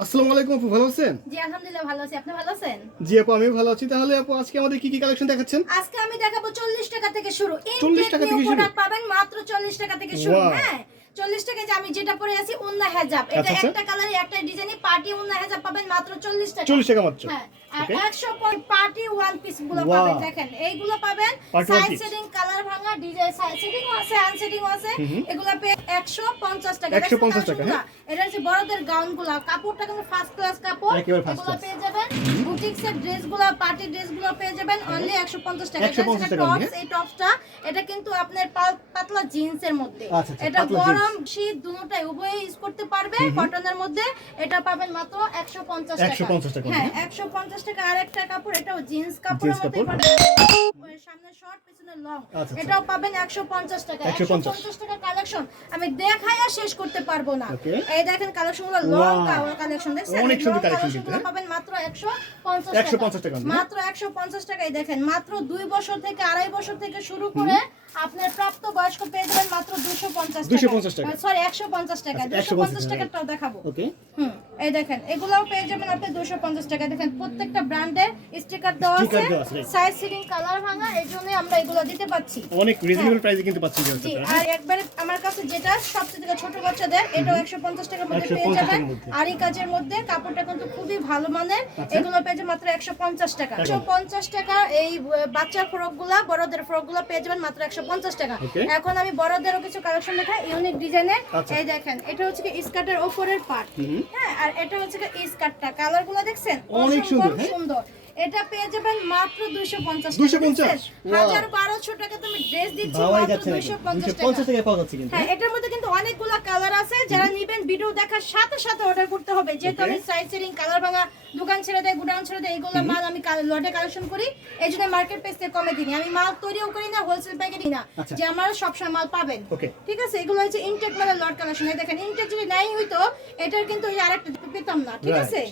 আসসালামু আলাইকুম আপু, ভালো আছেন? জি আলহামদুলিল্লাহ ভালো আছি। আপনি ভালো আছেন? জি আপু, আমিও ভালো আছি। তাহলে আপু আজকে আমাদের কি কি কালেকশন দেখাচ্ছেন? আজকে আমি দেখাবো 40 টাকা থেকে শুরু। 40 ইনটেক টাকা নিউ থেকে শুরু? প্রোডাক্ট পাবেন মাত্র 40 টাকা থেকে শুরু। ওয়াও! হ্যাঁ 40 টাকায় যে আমি যেটা পরে আছি উন্না হেজাব, এটা আচ্ছা, আচ্ছা। একটা কালারে একটা ডিজাইনে পার্টি উন্না হেজাব পাবেন মাত্র 40 টাকা। 40 টাকা মাত্র। হ্যাঁ আর ওকে। 100 পার্টি ওয়ান পিস গুলো ওয়াও! পাবেন। দেখেন এইগুলো পাবেন Party one side piece। Setting colour ভাঙা ডিজাইন, সাইড সেটিং আছে আনসেটিং আছে। এগুলো পে 150 টাকা। 150 টাকা, হ্যাঁ? এটা হচ্ছে বড়দের গাউনগুলো, কাপড়টা কিন্তু ফার্স্ট ক্লাস কাপড়। একেবারে ফার্স্ট এগুলো ক্লাস। পেয়ে যাবেন বুটিক্সের ড্রেসগুলো, পার্টি ড্রেসগুলো পেয়ে যাবেন অনলি 150 টাকা। 150 টাকা টপস, দিয়ে। এই টপসটা এটা কিন্তু আপনার পাতলা জিন্সের মধ্যে। আচ্ছা, আচ্ছা, এটা পাতলা গরম শীত দুটোটাই উভয়ে ইউজ করতে পারবে। কটনের মধ্যে এটা পাবেন মাত্র 150 টাকা। 150 টাকা। হ্যাঁ 150 টাকা। আর একটা কাপড়, এটাও জিন্স কাপড়ের জিন্স মধ্যে কাপড়। পাবেন, সামনে শর্ট পিছনে লং। আচ্ছা, এটাও পাবেন 150 টাকা। 150 150 টাকা কালেকশন আমি দেখাইয়া শেষ করতে পারবো না। ওকে। এই দেখেন কালেকশনগুলো লং ওয়াও! কালেকশন দেখছেন? অনেক সুন্দর লং কালেকশন কিন্তু, কালেকশনগুলো হ্যাঁ? পাবেন মাত্র 150 150 টাকা। মাত্র 150 টাকায়। দেখেন মাত্র 2 বছর থেকে 2.5 বছর থেকে শুরু করে আপনার প্রাপ্ত বয়স্ক পেয়ে যাবেন মাত্র 250 টাকা। 250 টাকা। সরি 150 টাকা। আচ্ছা, 250 টাকাটাও দেখাবো। ওকে। এই দেখেন এগুলাও পেয়ে যাবেন আপনি 250 টাকা। দেখেন প্রত্যেকটা ব্র্যান্ডের স্টিকার দেওয়া আছে, স্টিকার দেওয়া আছে, right? সাইজ সিটিং কালার ভাঙা, এজন্য আমরা এগুলো দিতে পাচ্ছি। অনেক রিজনেবল প্রাইসে কিন্তু পাচ্ছেন জি আপনারা। আর একবারে আমার কাছে যেটা সবচেয়ে থেকে ছোট বাচ্চাদের, এটাও 150 টাকার মধ্যে 150 পেয়ে যাবেন। টাকার মধ্যে। আরি কাজের মধ্যে কাপড়টা কিন্তু খুবই ভালো মানের। আচ্ছা। এগুলো পেয়ে যাবেন মাত্র 150 টাকা। 150 টাকা। এই বাচ্চার ফ্রকগুলা, বড়দের ফ্রকগুলা পেয়ে যাবেন মাত্র 150 টাকা। ওকে। এখন আমি বড়দেরও কিছু কালেকশন দেখাই ইউনিক ডিজাইনের। আচ্ছা। এই দেখেন এটা হচ্ছে কি স্কার্টের উপরের পার্ট। হ্যাঁ আর এটা হচ্ছে কি স্কার্টটা, কালারগুলো দেখছেন অনেক সুন্দর, হ্যাঁ? সুন্দর। এটা পেয়ে যাবেন মাত্র 250 টাকা। 250? ওয়াও। 1000-1200 টাকা তুমি ড্রেস দিচ্ছ ভাবাই মাত্র যাচ্ছে না। 250 টাকা। 250 টাকায় পাওয়া যাচ্ছে কিন্তু। হ্যাঁ এটার মধ্যে কিন্তু অনেকগুলো কালার আছে। যারা নেবেন ভিডিও দেখার সাথে সাথে অর্ডার করতে হবে, যেহেতু Okay. আমি সাইড সেটিং কালার ভাঙা দোকান ছেড়ে দেয়, গোডাউন ছেড়ে দেয়, এইগুলো মাল আমি লটে কালেকশন করি। এই জন্য মার্কেট প্রাইস থেকে কমে দিই। আমি মাল তৈরিও করি না, হোলসেল প্যাকেটই না, আচ্ছা। যে আমরা সবসময় মাল পাবেন। Okay. ঠিক আছে? এগুলো হচ্ছে ইনটেক মালের লট কালেকশন। এই দেখেন ইনটেক যদি নাই হইতো এটার কিন্তু এই আরেকটা পেতাম না। ঠিক Right. আছে?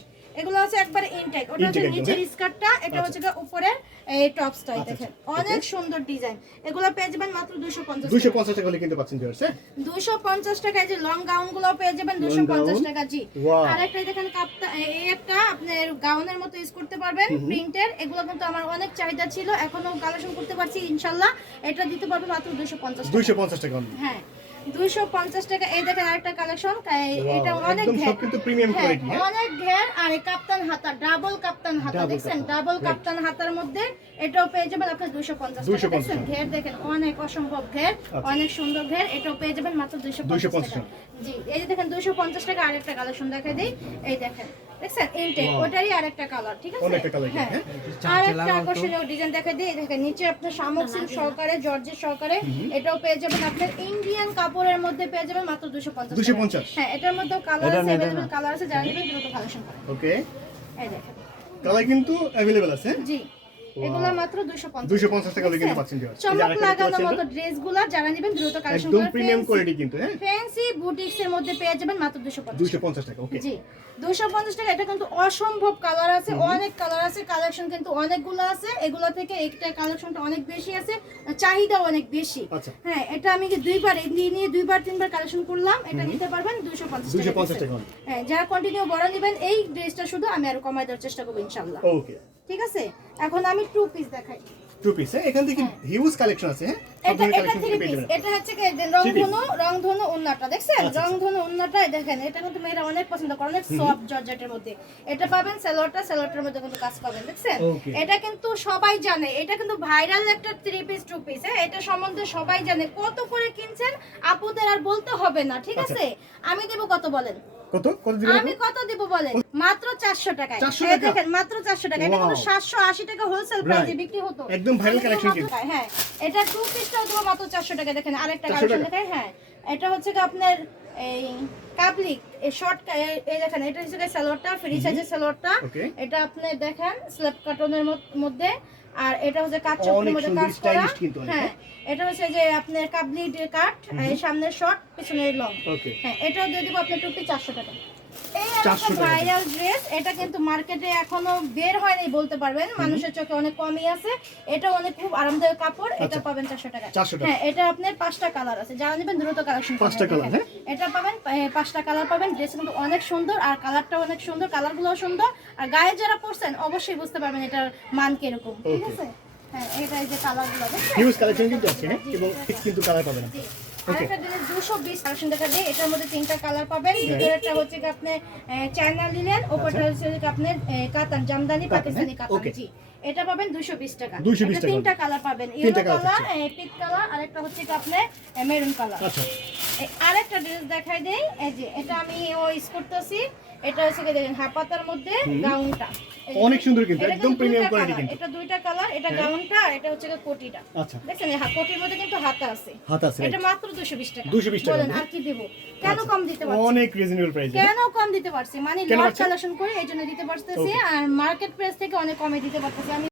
এগুলো হচ্ছে একবারে ইনটেক। ওটা হচ্ছে Intake একদম, নিচের হ্যাঁ? স্কার্টটা, এটা হচ্ছে উপরের এই টপসটাই আচ্ছা, দেখেন। আচ্ছা। অনেক Okay. সুন্দর ডিজাইন। এগুলো পেয়ে যাবেন মাত্র 250 টাকা। 250 টাকা হলে কিন্তু পাচ্ছেন ভিউয়ার্স, হ্যাঁ? 250 টাকায় যে লং গাউন গুলো পেয়ে যাবেন Long 250 gown? টাকা। জি Wow. আর একটা দেখেন এই একটা আপনার গাউনের মতো ইউজ করতে পারবেন প্রিন্টের। এগুলো কিন্তু আমার অনেক চাহিদা ছিল, এখনো কালেকশন করতে পারছি ইনশাআল্লাহ। এটা দিতে পারবো মাত্র 250 টাকা। 250 টাকা only। হ্যাঁ 250 টাকা। এই দেখেন আরেকটা কালেকশন, এটা Wow, অনেক একদম ঘের। সব কিন্তু প্রিমিয়াম হ্যাঁ, কোয়ালিটি, হ্যাঁ? অনেক ঘের। আর এই কাপ্তান হাতা, ডাবল কাপ্তান হাতা Double দেখছেন? কাপ্তান, ডাবল right. কাপ্তান হাতার মধ্যে এটাও পেয়ে যাবেন আপনি 250 টাকা। 250 দেখছেন ঘের দেখেন, অনেক অসম্ভব ঘের, আচ্ছা। অনেক সুন্দর ঘের। এটাও পেয়ে যাবেন মাত্র 250 টাকা। জি এই যে দেখেন 250 টাকা। আরেকটা কালেকশন দেখাই দেই। এই দেখেন দেখছেন ইনটেক, Wow. ওটারই আরেকটা কালার। ঠিক আছে? অনেকটা colour, হ্যাঁ হ্যাঁ? আরেকটা আকর্ষণীয় ডিজাইন দেখাই দিই। এই দেখেন নিচে আপনার শামুক সিল্ক সহকারে, জর্জেট সহকারে। এটাও পেয়ে যাবেন আপনার ইন্ডিয়ান কাপড়ের মধ্যে পেয়ে যাবেন মাত্র 250 টাকা। 250? হ্যাঁ এটার মধ্যেও কালার আছে, अवेलेबल কালার আছে, যারা নেবেন দ্রুত কালেকশন করেন। ওকে। এই দেখেন কালার কিন্তু अवेलेबल আছে, হ্যাঁ? জি এগুলো মাত্র 250 250 টাকা হলে কিন্তু পাচ্ছেন ভিউয়ার্স। এই যে চমক আরেকটা লাগানোর দেখতে মতো পাচ্ছেন, ড্রেসগুলো যারা নেবেন দ্রুত কালেকশন একদম করেন। প্রিমিয়াম কোয়ালিটি কিন্তু, হ্যাঁ? ফ্যান্সি বুটিক্স এর মধ্যে পেয়ে যাবেন মাত্র 250 250 টাকা। ওকে। জি 250 টাকা। এটা কিন্তু অসম্ভব কালার আছে, অনেক কালার আছে, কালেকশন কিন্তু অনেকগুলো আছে। এগুলো থেকে একটা কালেকশনটা অনেক বেশি আছে, চাহিদা অনেক বেশি। আচ্ছা। হ্যাঁ এটা আমি দুইবার নিয়ে দুইবার তিনবার কালেকশন করলাম। এটা নিতে পারবেন 250 টাকা। 250 টাকা only। হ্যাঁ যারা কন্টিনিউ বড় নেবেন এই ড্রেসটা শুধু আমি আরো কমাই দেওয়ার চেষ্টা করব ইনশাআল্লাহ। ওকে। ঠিক আছে? এখন আমি টু পিস দেখাই। টু পিস, হ্যাঁ? এখান থেকে হিউজ কালেকশন আছে, হ্যাঁ? সব এটা ধরনের এটা কালেকশন থ্রি পেয়ে পিস। যাবেন। এটা হচ্ছে কি যে রংধনু উন্নাটা দেখছেন? আচ্ছা, আচ্ছা। রংধনু উন্নাটা দেখেন, এটা কিন্তু মেয়েরা অনেক পছন্দ করে, অনেক সফট জর্জেটের মধ্যে। এটা পাবেন সালোয়ারটার মধ্যে কিন্তু কাজ পাবেন দেখছেন? Okay. এটা কিন্তু সবাই জানে, এটা কিন্তু ভাইরাল একটা থ্রি পিস টু পিস। হ্যাঁ এটা সম্বন্ধে সবাই জানে। কত করে কিনছেন আপুদের আর বলতে হবে না। ঠিক আচ্ছা। আছে? আমি দেব কত বলেন? কত কত দিবেন? আমি কত দিব বলেন? মাত্র 400 টাকায়। 400 এই টাকা? দেখেন মাত্র 400 টাকা। এটা কিন্তু Wow. 780 টাকা হোলসেল প্রাইসে Right. বিক্রি হতো। একদম viral আমি collection মাত্র- কিন্তু। হ্যাঁ এটা টু পিসটাও দেব মাত্র 400 টাকা। দেখেন আরেকটা 400 কালেকশন টাকা? দেখাই। হ্যাঁ এটা হচ্ছে কি আপনার এই কাবলিক এই শর্ট, এই দেখেন এটা হচ্ছে কি সালোয়ারটা, ফ্রি সাইজের সালোয়ারটা। Okay. এটা আপনি দেখেন স্ল্যাব কাটনের মধ্যে। আর এটা হচ্ছে কাজ অনেক চক্রের মধ্যে সুন্দর, কাজ করা। stylish কিন্তু অনেক, হ্যাঁ এটা হচ্ছে যে আপনার কাবলি কাট, সামনে শর্ট পিছনে লং। ওকে। হ্যাঁ এটাও দিয়ে দিব আপনার টু পিস 400 টাকা। এই 400 টাকা। ভাইরাল ড্রেস, এটা কিন্তু মার্কেটে এখনো বের হয়নি বলতে পারবেন, মানুষের চোখে অনেক কমই আছে। এটা অনেক খুব আরামদায়ক কাপড়, এটা আচ্ছা। পাবেন 400 টাকা। 400 টাকা। হ্যাঁ, এটা আপনার 5টা কালার আছে, যারা নেবেন দ্রুত কালেকশন করবেন। 5টা কালার, হ্যাঁ? এটা পাবেন 5টা কালার পাবেন। ড্রেস কিন্তু অনেক সুন্দর, আর কালারটাও অনেক সুন্দর, কালারগুলোও সুন্দর। আর গায়ে যারা পরছেন অবশ্যই বুঝতে পারবেন এটার মান কিরকম, ঠিক Okay. আছে? হ্যাঁ, এটা এই যে কালারগুলো দেখছেন? হিউজ কালেকশন কিন্তু আছে, হ্যাঁ, এবং কিন্তু কালার পাবেন জি। ওকে। আরেকটা ড্রেস 220 কালেকশন দেখা যায়, এটার মধ্যে 3টা কালার পাবেন। ভিতরেরটা হচ্ছে কি আপনি চায়না লিলেন, উপরটা হচ্ছে কি আপনি কাতান জামদানি পাকিস্তানি কাতান। okay. জি, এটা পাবেন 220 টাকা। 220 টাকা। 3টা কালার পাবেন, ইয়েলো তিনটা colour কালার, আছে। পিঙ্ক কালার, আর একটা হচ্ছে কি আপনি মেরুন কালার। আচ্ছা, আরেকটা ড্রেস দেখাই দেই, এই যে এটা আমি ইউজ করতেছি। এটা হচ্ছে কি দেখেন হাফাতার মধ্যে গাউনটা, এই যে অনেক সুন্দর কিন্তু, এটা একদম প্রিমিয়াম দুইটা কোয়ালিটি colour, কিন্তু। এটা 2টা কালার, এটা গাউনটা, আর এটা হচ্ছে কি কোটিটা। আচ্ছা, দেখছেন এই কোটির মধ্যে কিন্তু হাতা আছে। হাত আছে, এটা মাত্র 220 টাকা। 220 টাকা, বলেন হ্যাঁ? আর কি দেব? কেন আচ্ছা। কম দিতে পারছি? অনেক রিজনেবল প্রাইস। কেন কম দিতে পারছি? মানে কেন লট পারছেন? কালেকশন করে এইজন্য দিতে পারতেছি, Okay. আর মার্কেট প্রাইস থেকে অনেক কমে দিতে পারতেছি আমি।